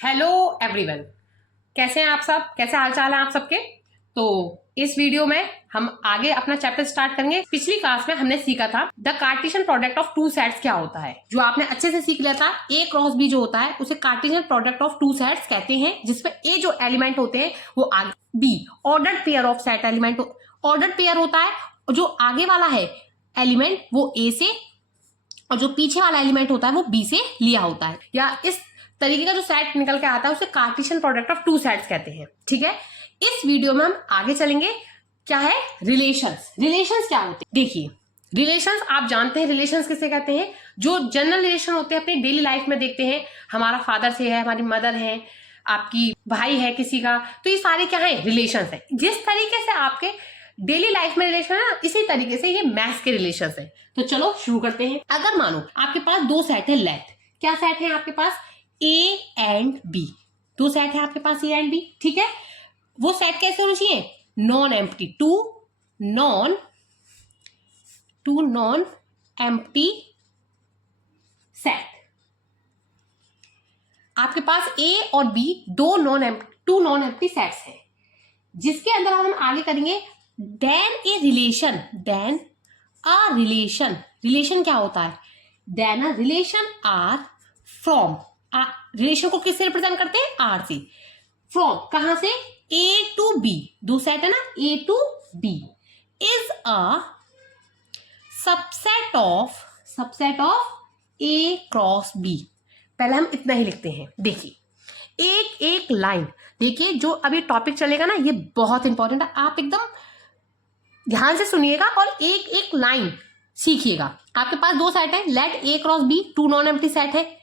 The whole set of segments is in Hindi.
हेलो एवरीवन, कैसे हैं आप सब? कैसे हाल चाल है आप सबके? तो इस वीडियो में हम आगे अपना चैप्टर स्टार्ट करेंगे। पिछली क्लास में हमने सीखा था the Cartesian product of two sets क्या होता है, जो आपने अच्छे से सीख लिया था। ए क्रॉस बी जो होता है उसे Cartesian product of two sets कहते हैं, जिसमें ए जो एलिमेंट होते हैं वो आगे, be ordered pair of set element, ordered pair होता है। जो आगे वाला है एलिमेंट वो ए से और जो पीछे वाला एलिमेंट होता है वो बी से लिया होता है, या इस तरीके का जो सेट निकल के आता है उसे Cartesian product of two sets कहते हैं। ठीक है, इस वीडियो में हम आगे चलेंगे। क्या है रिलेशंस? रिलेशंस क्या होते हैं? देखिए, रिलेशंस आप जानते हैं रिलेशंस किसे कहते हैं। जो जनरल रिलेशन होते हैं अपनी डेली लाइफ में देखते हैं, हमारा फादर से है, हमारी मदर है, आपकी भाई है किसी का, तो ये सारे क्या है? रिलेशंस है। जिस तरीके से आपके डेली लाइफ में रिलेशन है ना, इसी तरीके से ये मैथ्स के रिलेशंस है। तो चलो शुरू करते हैं। अगर मानो आपके पास दो सेट है लेंथ, क्या सेट है आपके पास? A and B. दो सेट है आपके पास ए एंड बी। ठीक है, वो सेट कैसे होना चाहिए? Non empty, two non empty set. आपके पास ए और B two non empty sets है, जिसके अंदर हम आगे करेंगे then a relation. Then a relation, relation क्या होता है? Then a relation R from, relation को किससे रिप्रेजेंट करते हैं? आर से। फ्रॉम कहां से? ए टू बी, दो सेट है ना, A to B is a subset of A cross B. पहले हम इतना ही लिखते हैं। देखिए एक एक लाइन, देखिए जो अभी टॉपिक चलेगा ना ये बहुत इंपॉर्टेंट है, आप एकदम ध्यान से सुनिएगा और एक एक लाइन सीखिएगा। आपके पास दो सेट है, let A cross B, two non empty set है।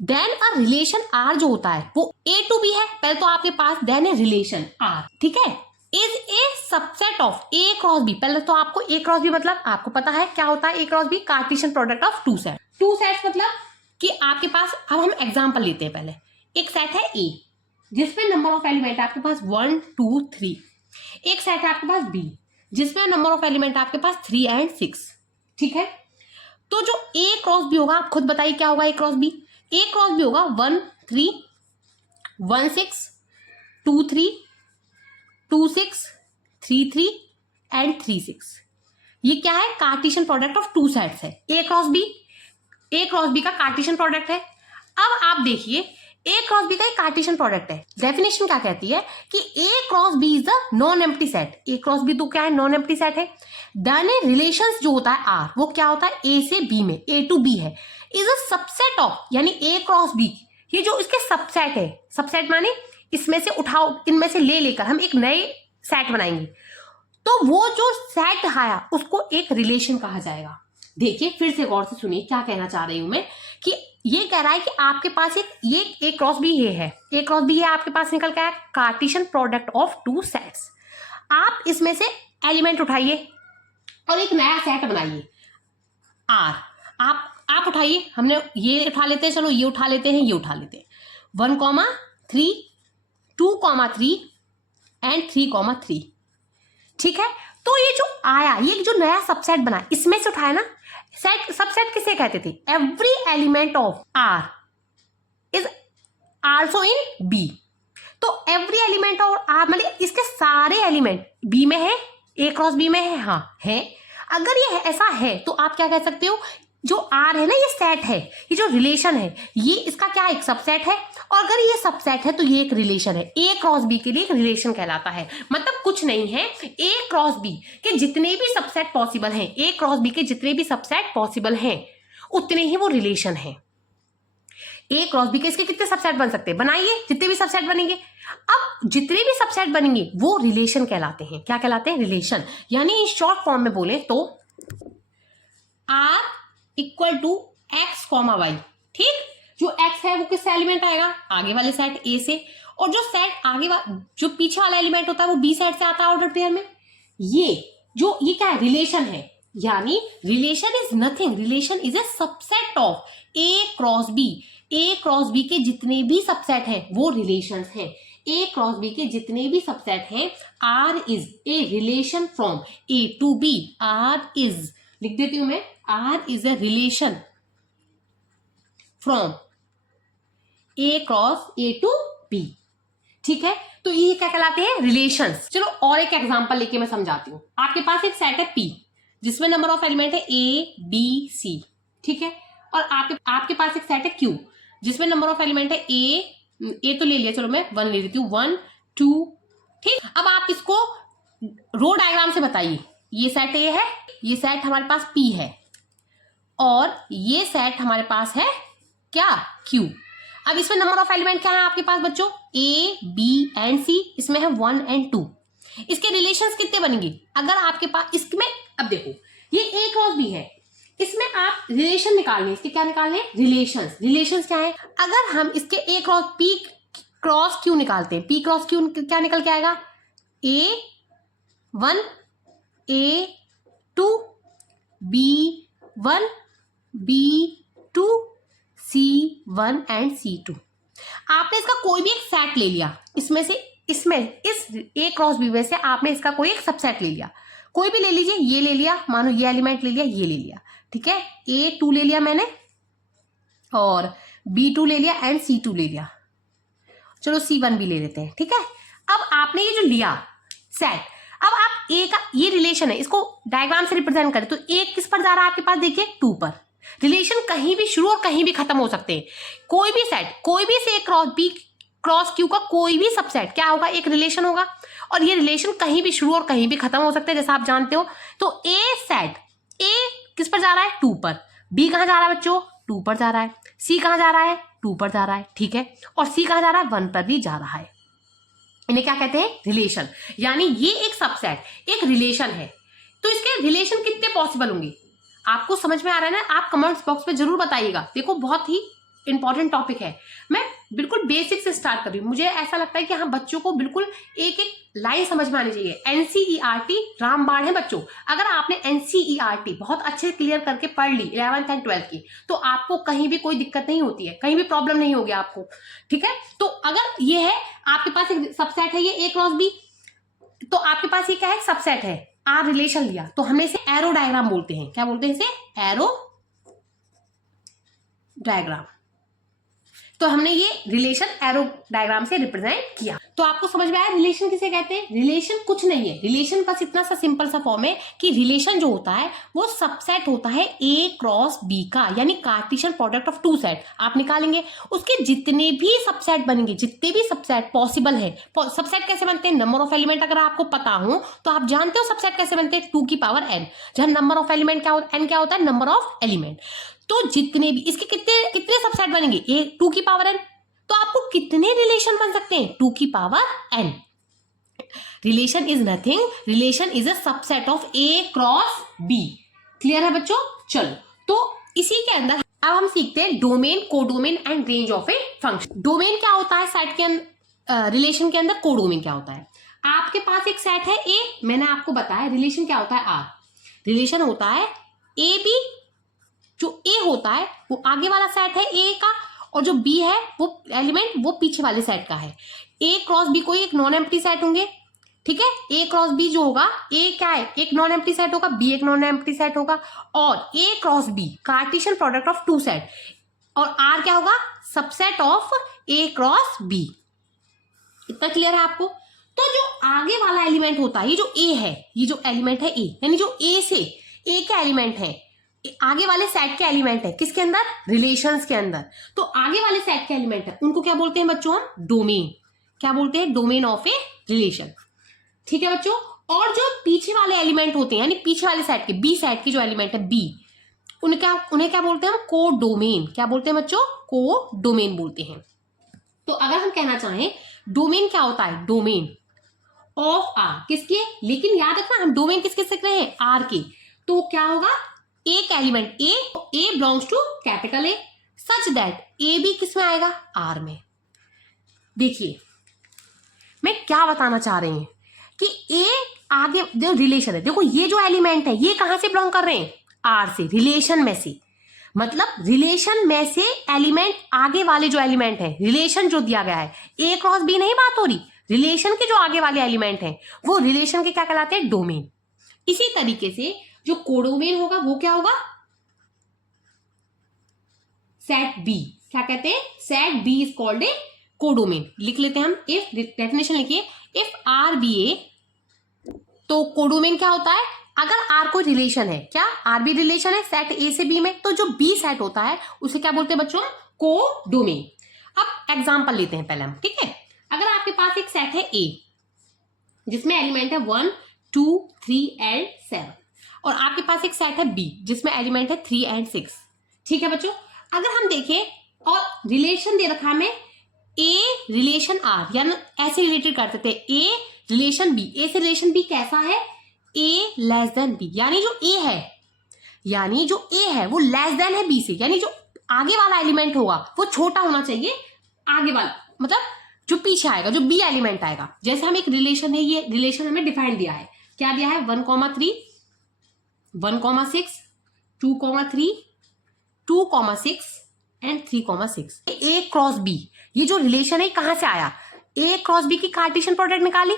देन अ रिलेशन आर जो होता है वो ए टू बी है। पहले तो आपके पास देन ए रिलेशन आर, ठीक है, is a subset of A cross B. पहले तो आपको ए क्रॉस बी मतलब आपको पता है क्या होता है? A cross B Cartesian product of two set. Two sets मतलब कि आपके पास, अब हम एग्जांपल लेते हैं। पहले एक सेट है ए जिसमें नंबर ऑफ एलिमेंट आपके पास 1 2 3। एक सेट है आपके पास बी जिसमें नंबर ऑफ एलिमेंट आपके पास 3 और 6। ठीक है, तो जो ए क्रॉस बी होगा, आप खुद बताइए क्या होगा ए cross B? A cross B होगा 1 3 1 6 2 3 2 6 3 3 एंड 3 6। ये क्या है? Cartesian product of two sets है। ए क्रॉस बी का कार्टेशियन प्रोडक्ट है। अब आप देखिए ए क्रॉस बी का एक कार्टेशियन प्रोडक्ट है। डेफिनेशन क्या कहती है कि A cross B is the non empty set. A cross B तो क्या है? नॉन एम्प्टी सेट है। देन ए रिलेशंस जो होता है आर, वो क्या होता है? ए से बी में, ए टू बी है, इज अ सबसेट ऑफ, यानी ए क्रॉस बी ये जो इसके सबसेट है। सबसेट माने इसमें से उठाओ, इनमें से ले लेकर हम एक नए सेट बनाएंगे, तो वो जो सेट आया उसको एक रिलेशन कहा जाएगा। देखिए फिर से गौर से सुनिए क्या कहना चाह रही हूं मैं, कि ये कह रहा है कि आपके पास एक क्रॉस बी ये है, ए क्रॉस बी है आपके पास, निकल के आया Cartesian product of two sets. आप इसमें से एलिमेंट उठाइए और एक नया सेट बनाइए आर। आप उठाइए, हमने ये उठा लेते हैं, चलो ये उठा लेते हैं, ये उठा लेते हैं। 1 3 2 3 एंड 3 3। ठीक है, तो ये जो आया, ये जो नया सबसेट बना, इसमें से उठाया ना सेट। सबसेट किसे कहते थे? Every element of R is also in B. तो एवरी एलिमेंट ऑफ आर मतलब इसके सारे एलिमेंट बी में है, ए क्रॉस बी में है। हाँ है। अगर ये ऐसा है तो आप क्या कह सकते हो? जो आर है ना, ये सेट है, ये जो रिलेशन है ये इसका क्या है? एक सबसेट है। और अगर ये सबसेट है तो ये एक रिलेशन है। ए क्रॉस बी के लिए एक रिलेशन कहलाता है। मतलब कुछ नहीं है, ए क्रॉस बी के जितने भी सबसेट पॉसिबल हैं, ए क्रॉस बी के जितने भी सबसेट पॉसिबल हैं उतने ही वो रिलेशन है। ए क्रॉस बी के इसके कितने सबसेट बन सकते हैं? बनाइए, जितने भी सबसेट बनेंगे। अब जितने भी सबसेट बनेंगे वो रिलेशन कहलाते हैं। क्या कहलाते हैं? रिलेशन। यानी शॉर्ट फॉर्म में बोले तो R equal to x comma y. ठीक, जो एक्स है वो किस एलिमेंट आएगा? आगे वाले सेट ए से, और जो सेट आगे जो पीछे वाला एलिमेंट होता है वो बी सेट से आता है ऑर्डर पेयर में। ये क्या है? रिलेशन है। यानी relation is nothing, relation is a subset of A cross B. A cross B के जितने भी सबसेट हैं वो रिलेशंस हैं। ए क्रॉस बी के जितने भी सबसेट हैं, R is a relation from A to B. R is, लिख देती हूं मैं, R is a relation from A cross A to B. ठीक है, तो ये क्या कहलाते हैं? रिलेशंस। चलो और एक एग्जांपल लेके मैं समझाती हूँ। आपके पास एक सेट है पी जिसमें नंबर ऑफ एलिमेंट है ए बी सी। ठीक है, और आपके पास एक सेट है क्यू जिसमें नंबर ऑफ एलिमेंट है ए तो ले लिया, चलो मैं 1 ले लेती हूँ, 1 2। ठीक, अब आप इसको रो डायग्राम से बताइए। ये सेट ए है, ये सेट हमारे पास पी है, और ये सेट हमारे पास है क्या? क्यू। अब इसमें नंबर ऑफ एलिमेंट क्या है आपके पास बच्चों? ए बी एंड सी। इसमें है 1 एंड 2। इसके रिलेशंस कितने बनेंगे? अगर आपके पास इसमें, अब देखो ये ए क्रॉस बी है, इसमें आप रिलेशन निकालने, इसके क्या निकालने? रिलेशंस। रिलेशंस क्या है? अगर हम इसके ए क्रॉस पी क्रॉस क्यू निकालते हैं, पी क्रॉस क्यू क्या निकल के आएगा? A1 A2 B1 B2 C1 and C2। आपने इसका कोई भी एक सेट ले लिया, इसमें से इस ए क्रॉस बी में से आपने इसका कोई एक सबसेट ले लिया। कोई भी ले लीजिए, ये ले लिया, मानो ये एलिमेंट ले लिया, ये ले लिया। ठीक है, A2 ले लिया मैंने और B2 ले लिया एंड C2 ले लिया। चलो C1 भी ले लेते हैं। ठीक है, अब आपने ये जो लिया सेट, अब आप ए का ये रिलेशन है, इसको डायग्राम से रिप्रेजेंट करें तो ए किस पर जा रहा है आपके पास? देखिए 2 पर। रिलेशन कहीं भी शुरू और कहीं भी खत्म हो सकते हैं। कोई भी सेट, कोई भी से क्रॉस बी क्रॉस क्यू का कोई भी सबसेट क्या होगा? एक रिलेशन होगा, और ये रिलेशन कहीं भी शुरू और कहीं भी खत्म हो सकते हैं, जैसा आप जानते हो। तो ए सेट, ए किस पर जा रहा है? 2 पर। बी कहाँ जा रहा है बच्चों? 2 पर जा रहा है। सी कहाँ जा रहा है? 2 पर जा रहा है। ठीक है, और सी कहाँ जा रहा है? 1 पर भी जा रहा है। इन्हें क्या कहते हैं? रिलेशन। यानी ये एक सबसेट, एक रिलेशन है। तो इसके रिलेशन कितने पॉसिबल होंगे? आपको समझ में आ रहा है ना? आप कमेंट्स बॉक्स में जरूर बताइएगा। देखो बहुत ही इंपॉर्टेंट टॉपिक है। मैं बिल्कुल बेसिक से स्टार्ट कर रही हूँ। मुझे ऐसा लगता है कि हाँ, बच्चों को बिल्कुल एक एक लाइन समझ में आनी चाहिए। एनसीईआरटी रामबाण है बच्चों। अगर आपने एनसीईआरटी बहुत अच्छे क्लियर करके पढ़ ली 11th एंड 12th की, तो आपको कहीं भी कोई दिक्कत नहीं होती है, कहीं भी प्रॉब्लम नहीं होगी आपको। ठीक है, तो अगर ये है आपके पास एक सबसेट है, ये ए क्रॉस बी, तो आपके पास ये क्या है? सबसेट है। आर रिलेशन लिया तो हमें इसे एरो डायग्राम बोलते हैं। क्या बोलते हैं इसे? Arrow diagram. तो हमने ये रिलेशन एरो डायग्राम से रिप्रेजेंट किया। तो आपको समझ में आया रिलेशन किसे कहते हैं? रिलेशन कुछ नहीं है, रिलेशन बस इतना सा सिंपल सा फॉर्म है कि रिलेशन जो होता है वो सबसेट होता है ए क्रॉस बी का, यानी कार्टेशियन प्रोडक्ट ऑफ 2 सेट आप निकालेंगे, उसके जितने भी सबसेट बनेंगे, जितने भी सबसेट पॉसिबल है। सबसेट कैसे बनते हैं? नंबर ऑफ एलिमेंट अगर आपको पता हो तो आप जानते हो सबसेट कैसे बनते हैं? 2 की पावर n, जहां नंबर ऑफ एलिमेंट क्या होता है? n क्या होता है? Number of element. तो जितने भी इसके कितने सबसेट बनेंगे? ए 2 की पावर n। तो आपको कितने रिलेशन बन सकते हैं? 2 की power n। Relation is nothing, relation is a subset of A cross B. Clear है बच्चों? चलो, तो इसी के अंदर अब हम सीखते हैं domain, codomain and range of a function. Domain क्या होता है सेट के अंदर? रिलेशन के अंदर कोडोमेन क्या होता है? आपके पास एक सेट है ए, मैंने आपको बताया रिलेशन क्या होता है? आर। रिलेशन होता है ए बी, जो ए होता है वो आगे वाला सेट है ए का, और जो बी है वो एलिमेंट वो पीछे वाले सेट का है। ए क्रॉस बी कोई एक नॉन एम्प्टी सेट होंगे। ठीक है, ए क्रॉस बी जो होगा, ए क्या है? एक नॉन एम्प्टी सेट होगा, बी एक नॉन एम्प्टी सेट होगा, और A cross B Cartesian product of 2 set, और आर क्या होगा? Subset of A cross B. इतना क्लियर है आपको? तो जो आगे वाला एलिमेंट होता है, ये जो ए है, ये जो एलिमेंट है ए, यानी जो ए से ए के एलिमेंट है, आगे वाले सेट के एलिमेंट है, किसके अंदर? रिलेशंस के अंदर। तो आगे वाले सेट के एलिमेंट है, उनको क्या बोलते हैं बच्चों? हम डोमेन। क्या बोलते हैं? Domain of a relation. ठीक है बच्चों, और जो पीछे वाले एलिमेंट होते हैं, यानी पीछे वाले सेट के, बी सेट की जो एलिमेंट है बी, उन्हें क्या बोलते हैं हम? को डोमेन। क्या बोलते हैं बच्चों? को डोमेन बोलते हैं। तो अगर हम कहना चाहें डोमेन क्या होता है? डोमेन ऑफ आर, किसके? लेकिन याद रखना हम डोमेन किसके सीख रहे हैं? आर के। तो क्या होगा? एक element a belongs to capital A such that a भी किस में आएगा? आर में। देखिए मैं क्या बताना चाह रही हूं कि ए आगे जो रिलेशन है, देखो ये जो एलिमेंट है ये कहां से बिलोंग कर रहे हैं? आर से, रिलेशन में से। मतलब रिलेशन में से एलिमेंट, आगे वाले जो एलिमेंट है, रिलेशन जो दिया गया है, ए क्रॉस बी नहीं बात हो रही, रिलेशन के जो आगे वाले एलिमेंट हैं वो रिलेशन के क्या कहलाते हैं? डोमेन। इसी तरीके से जो कोडोमेन होगा वो क्या होगा? Set B. क्या कहते हैं, set B is called a codomain. लिख लेते हैं हम, इफ डेफिनेशन लिखिए, इफ आर बी ए, तो कोडोमेन क्या होता है, अगर आर कोई रिलेशन है, क्या आर बी रिलेशन है सेट ए से बी में, तो जो बी सेट होता है उसे क्या बोलते हैं बच्चों, कोडोमेन। अब एग्जांपल लेते हैं पहले हम, ठीक है। अगर आपके पास एक सेट है ए जिसमें एलिमेंट है 1 2 3 एंड 7, और आपके पास एक सेट है बी जिसमें एलिमेंट है 3 एंड 6, ठीक है बच्चों। अगर हम देखें और रिलेशन दे रखा है हमें ए रिलेशन आर, यानी ऐसे रिलेटेड कर सकते हैं ए रिलेशन बी, ए से रिलेशन बी कैसा है, ए लेस देन बी, यानी जो ए है वो लेस देन है बी से, यानी जो आगे वाला एलिमेंट होगा वो छोटा होना चाहिए आगे वाला, मतलब जो पीछे आएगा, जो बी एलिमेंट आएगा। जैसे हम एक रिलेशन है, ये रिलेशन हमें डिफाइन दिया है, क्या दिया है, 1,3 1,6 2,3 2,6 एंड 3,6। ए क्रॉस बी, ये जो रिलेशन है कहां से आया, ए क्रॉस बी की कार्टेशियन प्रोडक्ट निकाली,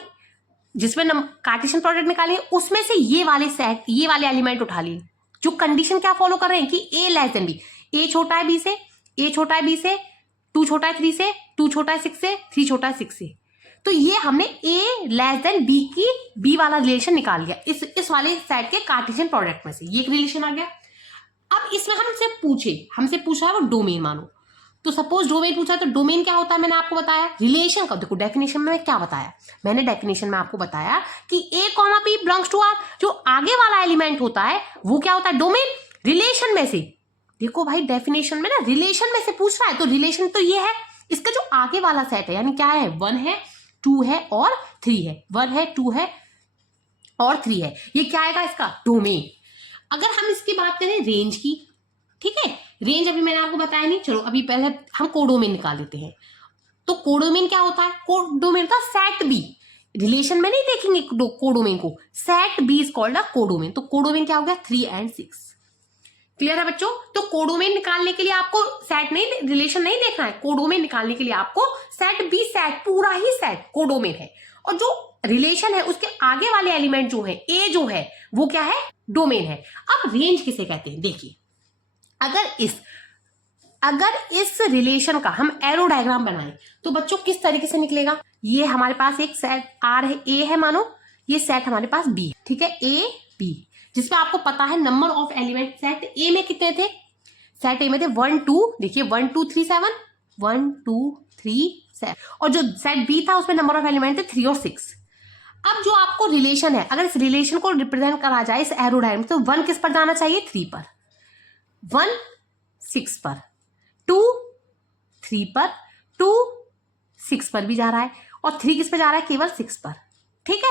जिसमें कार्टेशियन प्रोडक्ट निकाली, उसमें से ये वाले एलिमेंट उठा लिए। जो कंडीशन क्या फॉलो कर रहे हैं कि ए लेस देन बी, ए छोटा है बी से, ए छोटा है बी से, 2 छोटा है 3 से, 2 छोटा है 6 से, 3 छोटा है 6 से, तो ये हमने ए लेस देन बी की बी वाला रिलेशन निकाल लिया इस वाले सेट के कार्टेशियन प्रोडक्ट में से, ये एक रिलेशन आ गया। अब इसमें हमसे पूछा है वो डोमेन मानो, तो सपोज डोमेन पूछा है, तो डोमेन क्या होता है मैंने आपको बताया, रिलेशन का। देखो डेफिनेशन में क्या बताया, मैंने डेफिनेशन में आपको बताया कि a comma p belongs to R, जो आगे वाला एलिमेंट होता है वो क्या होता है, डोमेन। रिलेशन में से, देखो भाई डेफिनेशन में ना रिलेशन में से पूछ रहा है, तो रिलेशन तो ये है, इसका जो आगे वाला सेट है, यानी क्या है, 1 है 2 है और 3 है, 1 है 2 है और 3 है, ये क्या आएगा इसका डोमेन। अगर हम इसकी बात करें रेंज की, ठीक है, रेंज अभी मैंने आपको बताया नहीं, चलो अभी पहले हम कोडोमेन निकाल लेते हैं। तो कोडोमेन क्या होता है, कोडोमेन का सेट बी, रिलेशन में नहीं देखेंगे कोडोमेन को, set B is called a codomain. तो कोडोमेन क्या हो गया, 3 एंड 6। क्लियर है बच्चों। तो कोडोमेन निकालने के लिए आपको सेट नहीं, रिलेशन नहीं देखना है, कोडोमेन निकालने के लिए आपको सेट बी, सेट पूरा ही सेट कोडोमेन है, और जो रिलेशन है उसके आगे वाले एलिमेंट जो है, ए जो है वो क्या है, डोमेन है। अब रेंज किसे कहते हैं, देखिए अगर इस रिलेशन का हम एरो डायग्राम बनाएं तो बच्चों किस तरीके से निकलेगा, ये हमारे पास एक सेट आर है, ए है मानो, ये सेट हमारे पास बी है, ठीक है, ए बी, जिसमें आपको पता है नंबर ऑफ एलिमेंट सेट ए में कितने थे, सेट ए में थे 1 2, देखिए 1 2 3 7 1 2 3 7, और जो सेट बी था उसमें नंबर ऑफ एलिमेंट थे 3 और 6। अब जो आपको रिलेशन है, अगर इस रिलेशन को रिप्रेजेंट करा जाए इस एरो डायग्राम, तो 1 किस पर जाना चाहिए, 3 पर, 1 6 पर, 2 3 पर, 2 6 पर भी जा रहा है, और 3 किस पर जा रहा है, केवल 6 पर, ठीक है।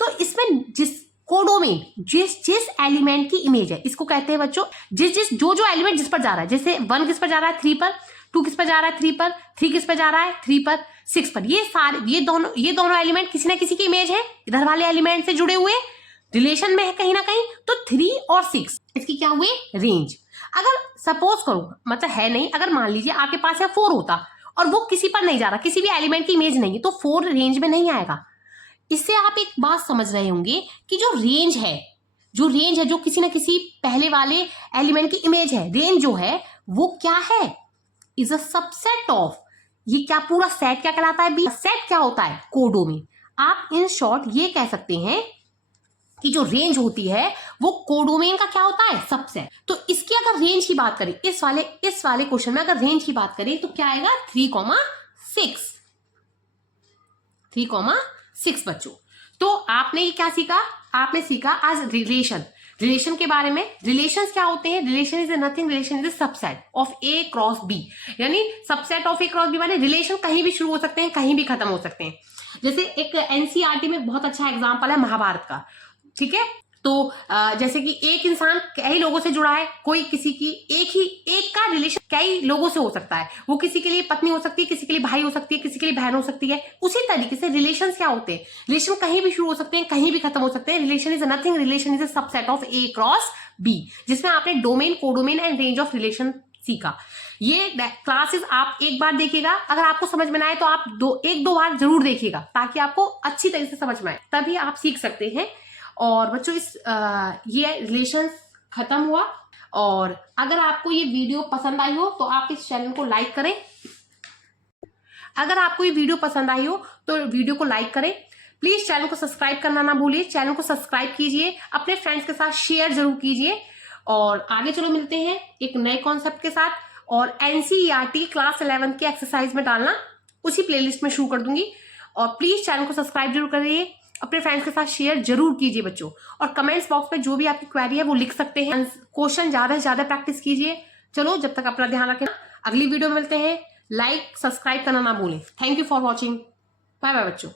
तो इसमें जिस कोडोमेन जिस एलिमेंट की इमेज है, इसको कहते हैं बच्चों जो एलिमेंट जिस पर जा रहा है, जैसे 1 किस पर जा रहा है, 3 पर, 2 किस पर जा रहा है, 3 पर, 3 किस पर जा रहा है, 3 पर, 6 पर, ये दोनों एलिमेंट किसी ना किसी की इमेज है, इधर वाले एलिमेंट से जुड़े हुए रिलेशन में है कहीं ना कहीं, तो 3 और 6 इसकी क्या हुए, रेंज। अगर सपोज करो, मतलब है नहीं, अगर मान लीजिए आपके पास है 4 होता और वो किसी पर नहीं जा रहा, किसी भी एलिमेंट की इमेज नहीं है, तो 4 रेंज में नहीं आएगा। इससे आप एक बात समझ रहे होंगे कि जो रेंज है जो किसी ना किसी पहले वाले एलिमेंट की इमेज है, रेंज जो है वो क्या है, इज अ सबसेट ऑफ, ये क्या पूरा सेट क्या कहलाता है, बी। सेट क्या होता है, कोडोमेन। आप इन शॉर्ट ये कह सकते हैं कि जो रेंज होती है वो कोडोमेन का क्या होता है, सबसेट। तो इसकी अगर रेंज की बात करें, इस वाले क्वेश्चन में अगर रेंज की बात करें तो क्या आएगा, 3,6 बच्चों। तो आपने ये क्या सीखा, आपने सीखा आज रिलेशन के बारे में। रिलेशन क्या होते हैं, relation is nothing, relation is subset of A cross B, यानी subset of A cross B माने रिलेशन कहीं भी शुरू हो सकते हैं, कहीं भी खत्म हो सकते हैं। जैसे एक एनसीईआरटी में बहुत अच्छा एग्जांपल है महाभारत का, ठीक है। तो जैसे कि एक इंसान कई लोगों से जुड़ा है, कोई किसी की एक का रिलेशन कई लोगों से हो सकता है, वो किसी के लिए पत्नी हो सकती है, किसी के लिए भाई हो सकती है, किसी के लिए बहन हो सकती है। उसी तरीके से रिलेशंस क्या होते हैं, रिलेशन कहीं भी शुरू हो सकते हैं, कहीं भी खत्म हो सकते हैं। Relation is nothing, relation is a subset of A cross B, जिसमें आपने domain, codomain and range of relation सीखा। ये क्लासेस आप एक बार देखिएगा, अगर आपको समझ में ना आए तो आप एक दो बार जरूर देखिएगा, ताकि आपको अच्छी तरह से समझ में आए, तभी आप सीख सकते हैं। और बच्चों ये रिलेशन खत्म हुआ। और अगर आपको ये वीडियो पसंद आई हो तो आप इस चैनल को लाइक करें। अगर आपको ये वीडियो पसंद आई हो तो वीडियो को लाइक करें। प्लीज चैनल को सब्सक्राइब करना ना भूलिए, चैनल को सब्सक्राइब कीजिए, अपने फ्रेंड्स के साथ शेयर जरूर कीजिए। और आगे चलो मिलते हैं एक नए कॉन्सेप्ट के साथ। और एनसीईआरटी क्लास 11 के एक्सरसाइज में डालना उसी प्लेलिस्ट में शुरू कर दूंगी। और प्लीज चैनल को सब्सक्राइब जरूर करिए, अपने फ्रेंड्स के साथ शेयर जरूर कीजिए बच्चों। और कमेंट्स बॉक्स में जो भी आपकी क्वेरी है वो लिख सकते हैं। क्वेश्चन ज्यादा से ज्यादा प्रैक्टिस कीजिए। चलो जब तक अपना ध्यान रखें, अगली वीडियो में मिलते हैं। लाइक सब्सक्राइब करना ना भूलें। Thank you for watching. Bye bye बच्चों।